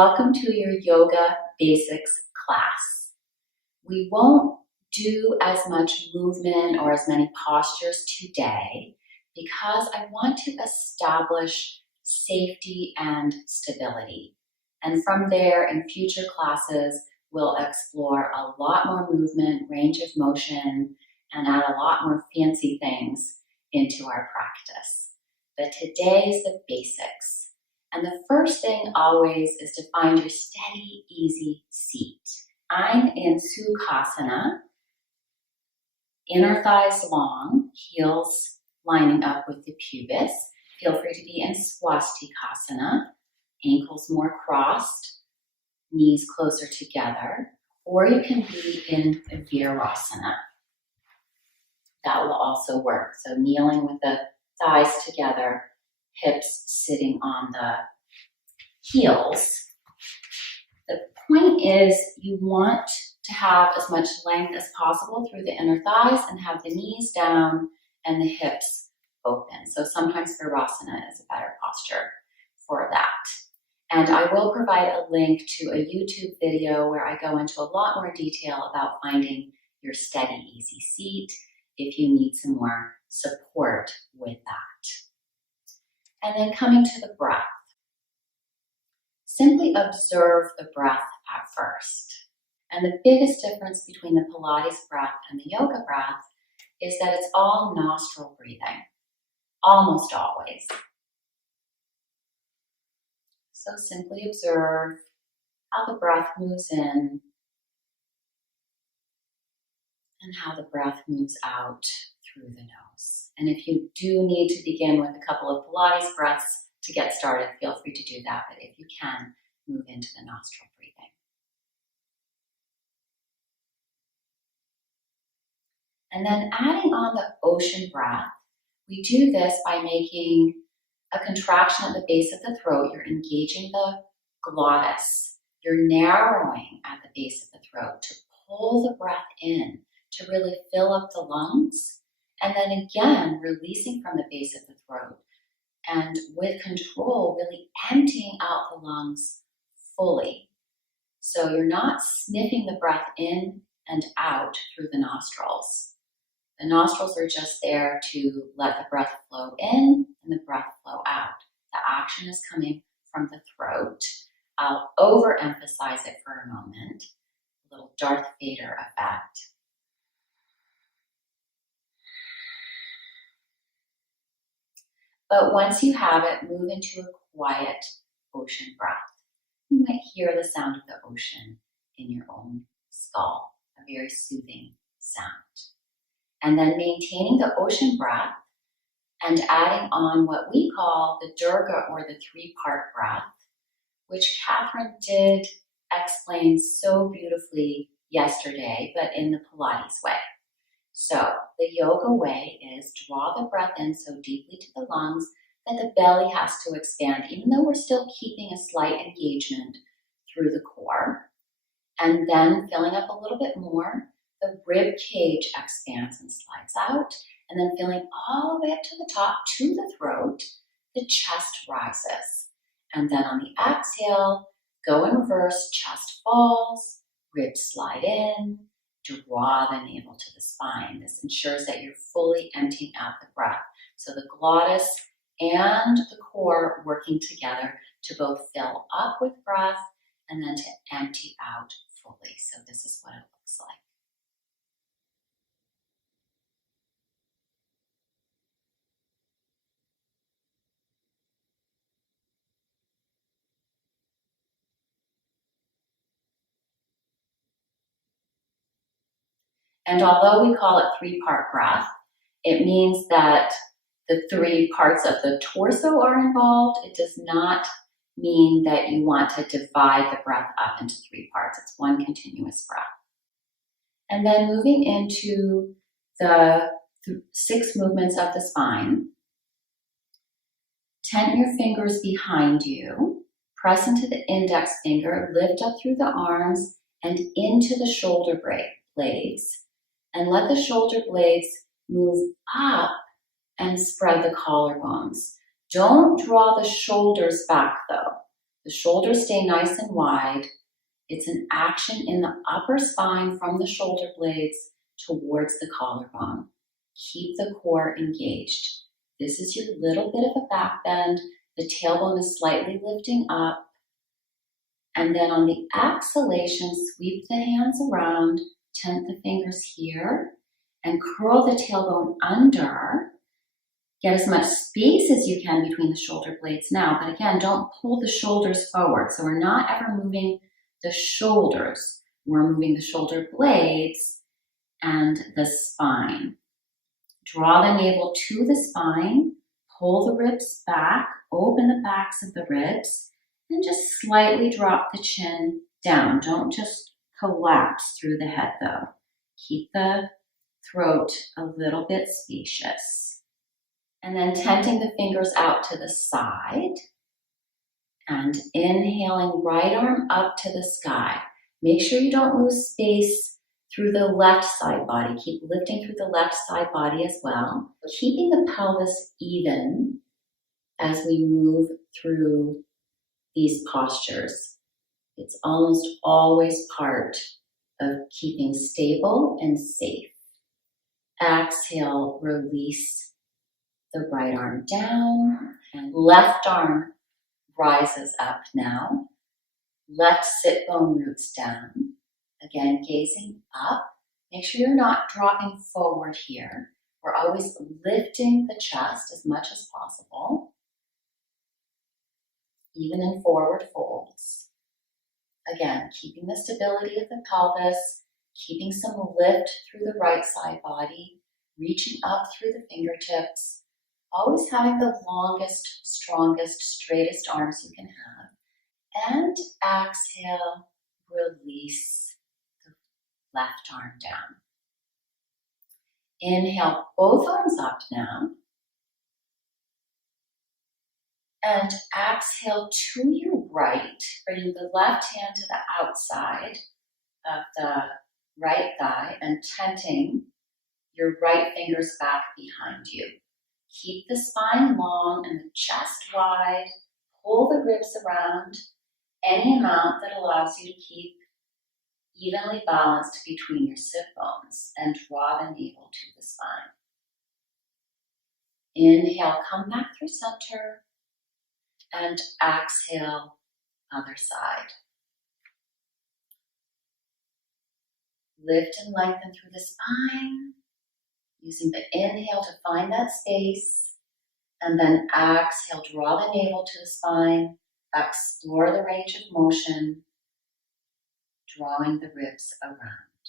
Welcome to your Yoga Basics class. We won't do as much movement or as many postures today because I want to establish safety and stability. And from there, in future classes, we'll explore a lot more movement, range of motion, and add a lot more fancy things into our practice. But today is the basics. And the first thing always is to find your steady, easy seat. I'm in Sukhasana, inner thighs long, heels lining up with the pubis. Feel free to be in Swastikasana, ankles more crossed, knees closer together, or you can be in Virasana. That will also work. So kneeling with the thighs together, hips sitting on the heels. The point is you want to have as much length as possible through the inner thighs and have the knees down and the hips open. So sometimes Virasana is a better posture for that. And I will provide a link to a YouTube video where I go into a lot more detail about finding your steady, easy seat if you need some more support with that. And then coming to the breath. Simply observe the breath at first. And the biggest difference between the Pilates breath and the yoga breath is that it's all nostril breathing, almost always. So simply observe how the breath moves in and how the breath moves out through the nose. And if you do need to begin with a couple of Pilates breaths to get started, feel free to do that. But if you can, move into the nostril breathing. And then adding on the ocean breath, we do this by making a contraction at the base of the throat. You're engaging the glottis. You're narrowing at the base of the throat to pull the breath in, to really fill up the lungs, and then again, releasing from the base of the throat. And with control, really emptying out the lungs fully. So you're not sniffing the breath in and out through the nostrils. The nostrils are just there to let the breath flow in and the breath flow out. The action is coming from the throat. I'll overemphasize it for a moment. A little Darth Vader effect. But once you have it, move into a quiet ocean breath. You might hear the sound of the ocean in your own skull, a very soothing sound. And then maintaining the ocean breath and adding on what we call the Durga or the three-part breath, which Catherine did explain so beautifully yesterday, but in the Pilates way. So the yoga way is draw the breath in so deeply to the lungs that the belly has to expand, even though we're still keeping a slight engagement through the core. And then filling up a little bit more, the rib cage expands and slides out. And then filling all the way up to the top, to the throat, the chest rises. And then on the exhale, go in reverse, chest falls, ribs slide in, draw the navel to the spine. This ensures that you're fully emptying out the breath. So the glottis and the core working together to both fill up with breath and then to empty out fully. So this is what it looks like. And although we call it three-part breath, it means that the three parts of the torso are involved. It does not mean that you want to divide the breath up into three parts. It's one continuous breath. And then moving into the 6 movements of the spine. Tent your fingers behind you. Press into the index finger. Lift up through the arms and into the shoulder blades. And let the shoulder blades move up and spread the collarbones. Don't draw the shoulders back though. The shoulders stay nice and wide. It's an action in the upper spine from the shoulder blades towards the collarbone. Keep the core engaged. This is your little bit of a back bend. The tailbone is slightly lifting up. And then on the exhalation, sweep the hands around, tent the fingers here, and curl the tailbone under. Get as much space as you can between the shoulder blades now, but again, don't pull the shoulders forward. So we're not ever moving the shoulders. We're moving the shoulder blades and the spine. Draw the navel to the spine, pull the ribs back, open the backs of the ribs, and just slightly drop the chin down. Don't just collapse through the head though. Keep the throat a little bit spacious. And then tenting the fingers out to the side and inhaling, right arm up to the sky. Make sure you don't lose space through the left side body. Keep lifting through the left side body as well. Keeping the pelvis even as we move through these postures. It's almost always part of keeping stable and safe. Exhale, release the right arm down, and left arm rises up now. Left sit bone roots down. Again, gazing up. Make sure you're not dropping forward here. We're always lifting the chest as much as possible, even in forward folds. Again, keeping the stability of the pelvis, keeping some lift through the right side body, reaching up through the fingertips, always having the longest, strongest, straightest arms you can have. And exhale, release the left arm down. Inhale, both arms up now. And exhale to your right, bringing the left hand to the outside of the right thigh and tenting your right fingers back behind you. Keep the spine long and the chest wide. Pull the ribs around any amount that allows you to keep evenly balanced between your sit bones, and draw the navel to the spine. Inhale, come back through center, and exhale, other side. Lift and lengthen through the spine, using the inhale to find that space, and then exhale, draw the navel to the spine, explore the range of motion, drawing the ribs around.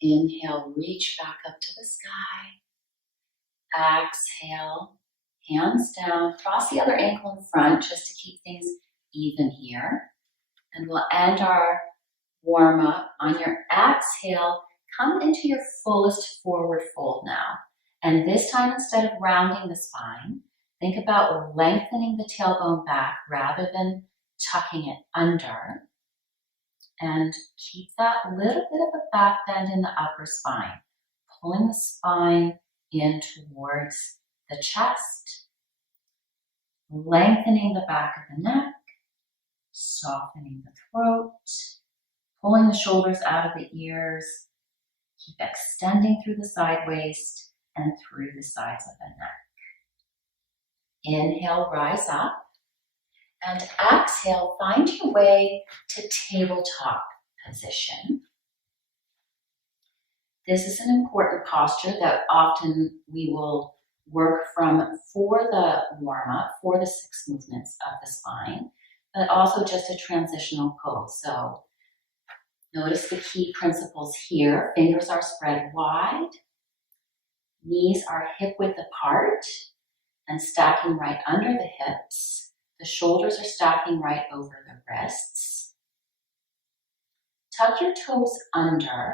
Inhale, reach back up to the sky. Exhale, hands down, cross the other ankle in front just to keep things even here. And we'll end our warm up. On your exhale, come into your fullest forward fold now. And this time, instead of rounding the spine, think about lengthening the tailbone back rather than tucking it under. And keep that little bit of a back bend in the upper spine, pulling the spine in towards the chest, lengthening the back of the neck, softening the throat, pulling the shoulders out of the ears. Keep extending through the side waist and through the sides of the neck. Inhale, rise up. And exhale, find your way to tabletop position. This is an important posture that often we will work from for the warm-up, for the 6 movements of the spine, but also just a transitional pose. So notice the key principles here. Fingers are spread wide. Knees are hip-width apart and stacking right under the hips. The shoulders are stacking right over the wrists. Tuck your toes under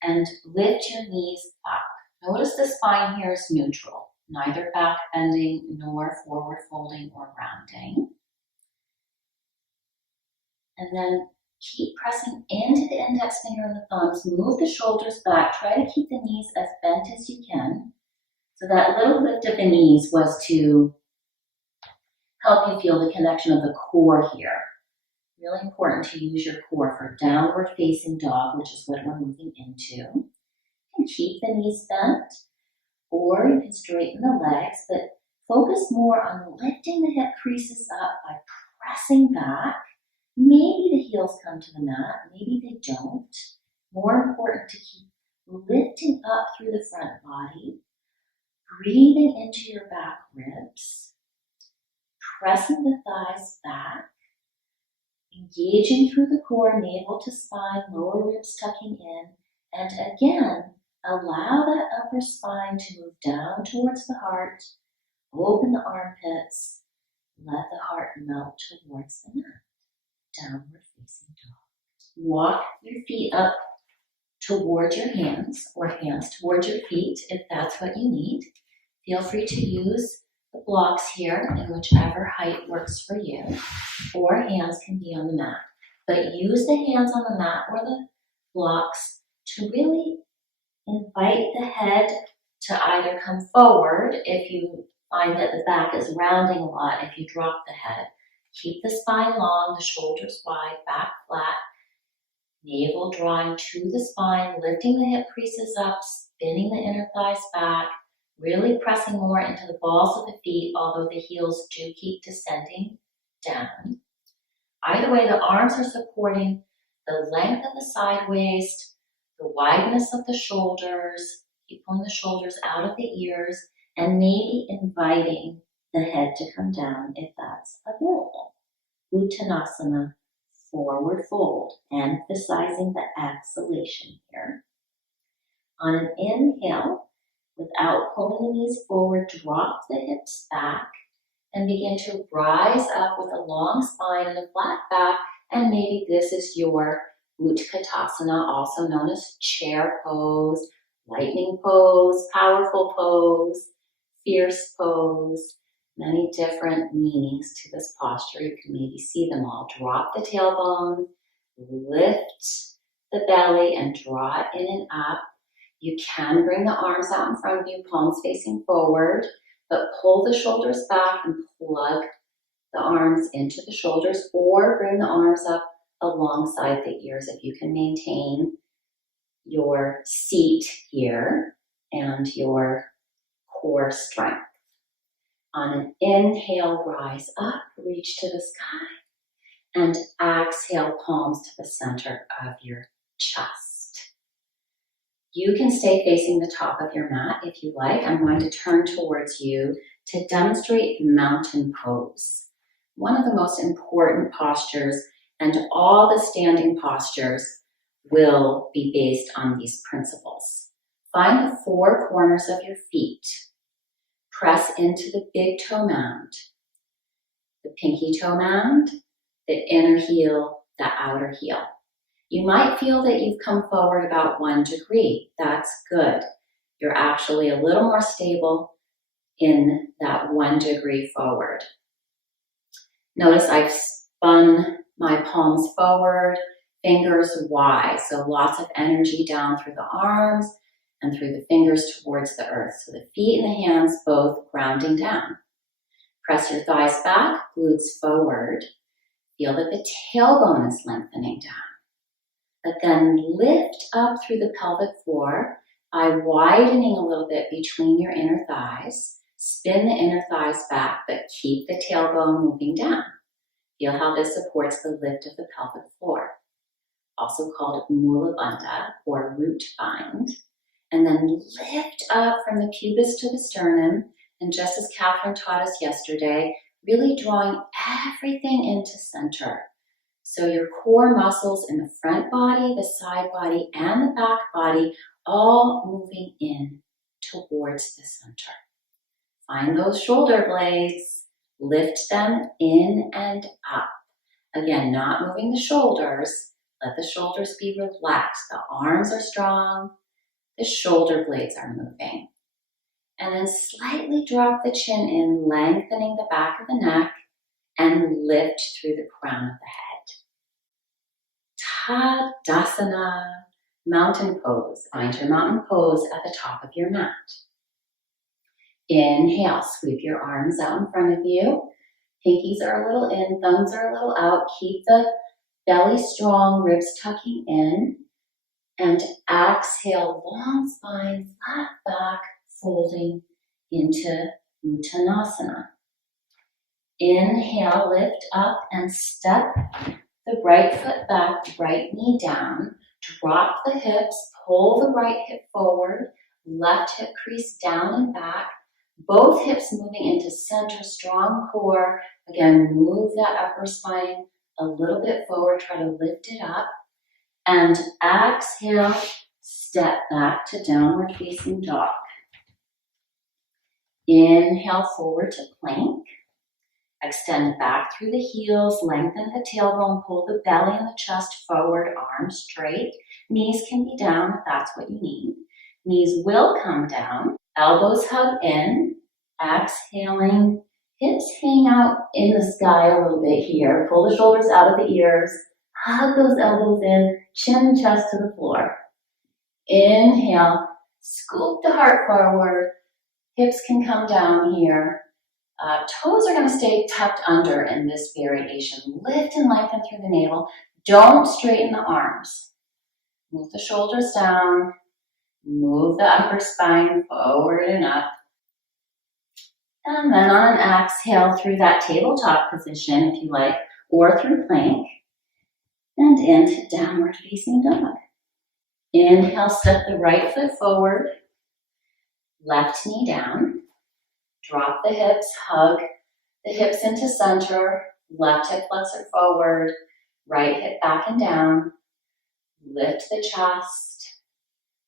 and lift your knees up. Notice the spine here is neutral, neither back bending nor forward folding or rounding. And then keep pressing into the index finger and the thumbs. Move the shoulders back. Try to keep the knees as bent as you can. So that little lift of the knees was to help you feel the connection of the core here. Really important to use your core for downward facing dog, which is what we're moving into. You can keep the knees bent, or you can straighten the legs, but focus more on lifting the hip creases up by pressing back. Maybe the heels come to the mat, maybe they don't. More important to keep lifting up through the front body, breathing into your back ribs, pressing the thighs back, engaging through the core, navel to spine, lower ribs tucking in, and again, allow that upper spine to move down towards the heart, open the armpits, let the heart melt towards the mat, downward facing dog. Walk your feet up towards your hands, or hands towards your feet if that's what you need. Feel free to use the blocks here in whichever height works for you, or hands can be on the mat. But use the hands on the mat or the blocks to really invite the head to either come forward if you find that the back is rounding a lot. If you drop the head, keep the spine long, the shoulders wide, back flat, navel drawing to the spine, lifting the hip creases up, spinning the inner thighs back, really pressing more into the balls of the feet, although the heels do keep descending down. Either way, the arms are supporting the length of the side waist, the wideness of the shoulders. Keep pulling the shoulders out of the ears, and maybe inviting the head to come down if that's available. Uttanasana, forward fold, emphasizing the exhalation here. On an inhale, without pulling the knees forward, drop the hips back and begin to rise up with a long spine and a flat back. And maybe this is your Utkatasana, also known as chair pose, lightning pose, powerful pose, fierce pose. Many different meanings to this posture. You can maybe see them all. Drop the tailbone, lift the belly, and draw it in and up. You can bring the arms out in front of you, palms facing forward, but pull the shoulders back and plug the arms into the shoulders, or bring the arms up alongside the ears if you can maintain your seat here and your core strength. On an inhale, rise up, reach to the sky, and exhale, palms to the center of your chest. You can stay facing the top of your mat if you like. I'm going to turn towards you to demonstrate mountain pose. One of the most important postures, and all the standing postures will be based on these principles. Find the four corners of your feet. Press into the big toe mound, the pinky toe mound, the inner heel, the outer heel. You might feel that you've come forward about 1 degree. That's good. You're actually a little more stable in that 1 degree forward. Notice I've spun my palms forward, fingers wide, so lots of energy down through the arms and through the fingers towards the earth. So the feet and the hands both grounding down. Press your thighs back, glutes forward. Feel that the tailbone is lengthening down. But then lift up through the pelvic floor by widening a little bit between your inner thighs. Spin the inner thighs back, but keep the tailbone moving down. Feel how this supports the lift of the pelvic floor. Also called Mula Bandha, or root bind. And then lift up from the pubis to the sternum. And just as Catherine taught us yesterday, really drawing everything into center. So your core muscles in the front body, the side body, and the back body, all moving in towards the center. Find those shoulder blades, lift them in and up. Again, not moving the shoulders. Let the shoulders be relaxed. The arms are strong. The shoulder blades are moving. And then slightly drop the chin in, lengthening the back of the neck, and lift through the crown of the head. Tadasana, mountain pose. Find your mountain pose at the top of your mat. Inhale, sweep your arms out in front of you. Pinkies are a little in, thumbs are a little out. Keep the belly strong, ribs tucking in. And exhale, long spine, flat back, folding into Uttanasana. Inhale, lift up and step the right foot back, right knee down. Drop the hips, pull the right hip forward, left hip crease down and back. Both hips moving into center, strong core. Again, move that upper spine a little bit forward, try to lift it up. And exhale, step back to downward facing dog. Inhale, forward to plank. Extend back through the heels, lengthen the tailbone, pull the belly and the chest forward, arms straight. Knees can be down if that's what you need. Knees will come down, elbows hug in, exhaling, hips hang out in the sky a little bit here. Pull the shoulders out of the ears, hug those elbows in, chin and chest to the floor. Inhale, scoop the heart forward, hips can come down here. Toes are going to stay tucked under in this variation. Lift and lengthen through the navel. Don't straighten the arms. Move the shoulders down. Move the upper spine forward and up. And then on an exhale through that tabletop position, if you like, or through plank, and into downward facing dog. Inhale, step the right foot forward, left knee down. Drop the hips, hug the hips into center, left hip flexor forward, right hip back and down. Lift the chest,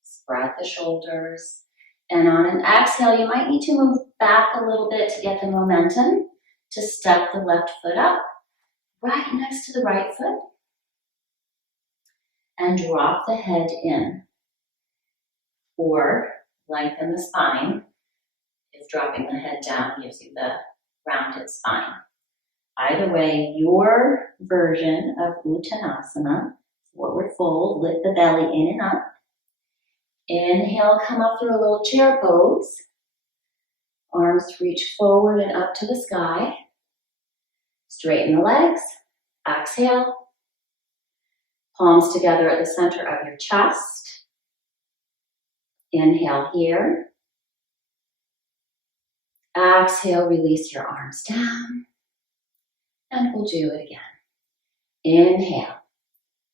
spread the shoulders. And on an exhale, you might need to move back a little bit to get the momentum to step the left foot up, right next to the right foot. And drop the head in. Or lengthen the spine. If dropping the head down gives you the rounded spine. Either way, your version of Uttanasana, forward fold, lift the belly in and up. Inhale, come up through a little chair pose. Arms reach forward and up to the sky. Straighten the legs. Exhale. Palms together at the center of your chest. Inhale here. Exhale, release your arms down. And we'll do it again. Inhale.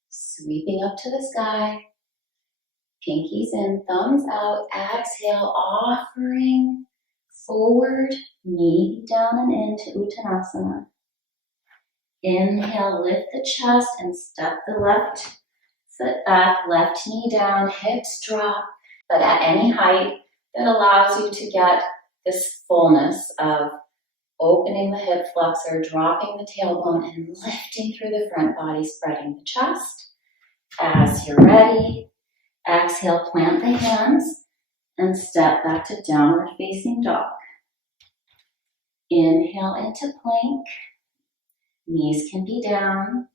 Sweeping up to the sky. Pinkies in, thumbs out. Exhale, offering forward, knee down and into Uttanasana. Inhale, lift the chest and step the left foot back, left knee down, hips drop, but at any height that allows you to get this fullness of opening the hip flexor, dropping the tailbone, and lifting through the front body, spreading the chest. As you're ready, exhale, plant the hands and step back to downward facing dog. Inhale into plank. Knees can be down.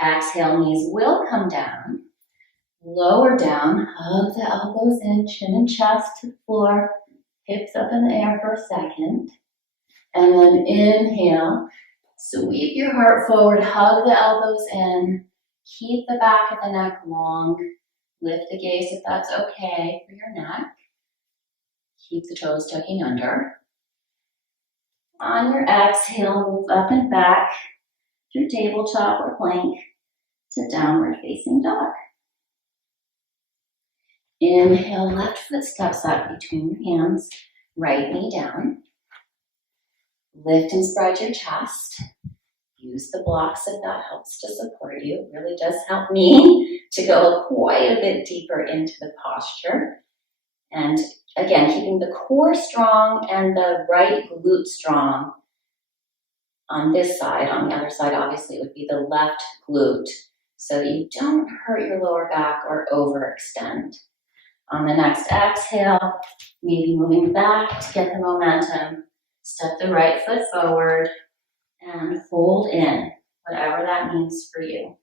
Exhale, knees will come down. Lower down, hug the elbows in, chin and chest to the floor. Hips up in the air for a second. And then inhale, sweep your heart forward, hug the elbows in. Keep the back of the neck long. Lift the gaze if that's okay for your neck. Keep the toes tucking under. On your exhale, move up and back through tabletop or plank to downward facing dog. Inhale, left foot steps up between your hands, right knee down. Lift and spread your chest. Use the blocks if that helps to support you. It really does help me to go quite a bit deeper into the posture. And again, keeping the core strong and the right glute strong on this side. On the other side, obviously, it would be the left glute so that you don't hurt your lower back or overextend. On the next exhale, maybe moving back to get the momentum. Step the right foot forward and fold in, whatever that means for you.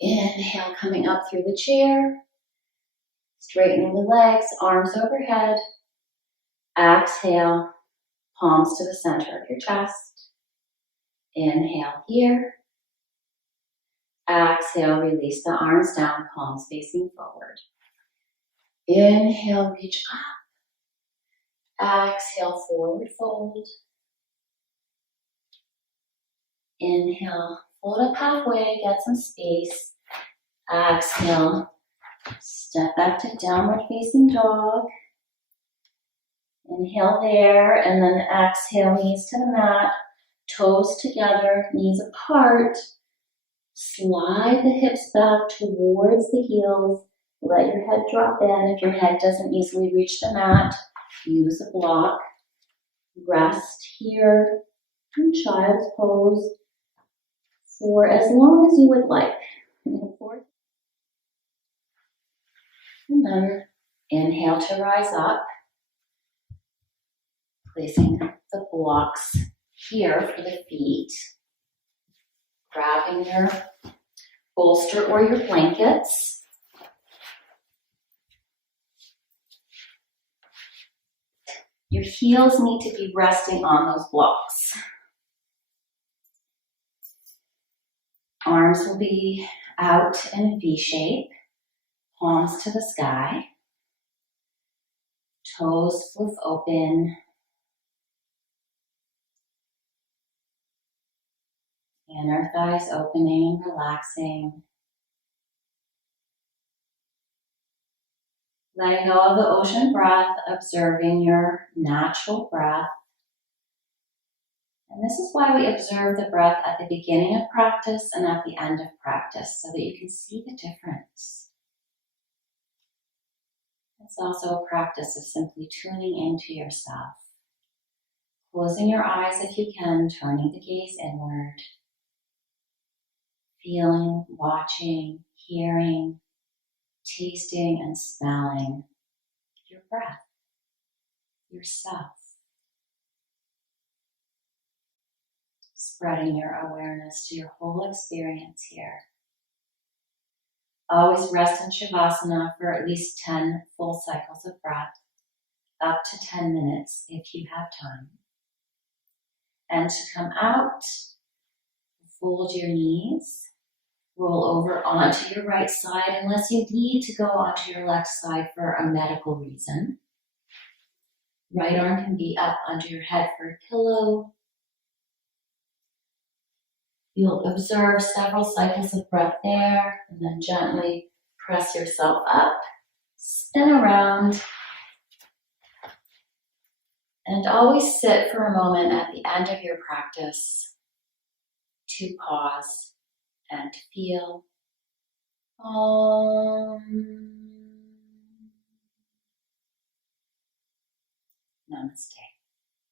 Inhale, coming up through the chair. Straightening the legs, arms overhead. Exhale, palms to the center of your chest. Inhale here. Exhale, release the arms down, palms facing forward. Inhale, reach up. Exhale, forward fold. Inhale, fold up halfway, get some space. Exhale, step back to downward facing dog. Inhale there, and then exhale, knees to the mat, toes together, knees apart. Slide the hips back towards the heels. Let your head drop in. If your head doesn't easily reach the mat, use a block. Rest here in child's pose for as long as you would like. And then inhale to rise up, placing the blocks here for the feet. Grabbing your bolster or your blankets. Your heels need to be resting on those blocks. Arms will be out in a V shape, palms to the sky, toes flip open, inner thighs opening and relaxing. Letting go of the ocean breath, observing your natural breath. And this is why we observe the breath at the beginning of practice and at the end of practice, so that you can see the difference. It's also a practice of simply tuning into yourself. Closing your eyes if you can, turning the gaze inward. Feeling, watching, hearing, tasting and smelling your breath, yourself. Spreading your awareness to your whole experience here. Always rest in Shavasana for at least 10 full cycles of breath, up to 10 minutes if you have time. And to come out, fold your knees. Roll over onto your right side unless you need to go onto your left side for a medical reason. Right arm can be up under your head for a pillow. You'll observe several cycles of breath there, and then gently press yourself up, spin around, and always sit for a moment at the end of your practice to pause and feel. Namaste.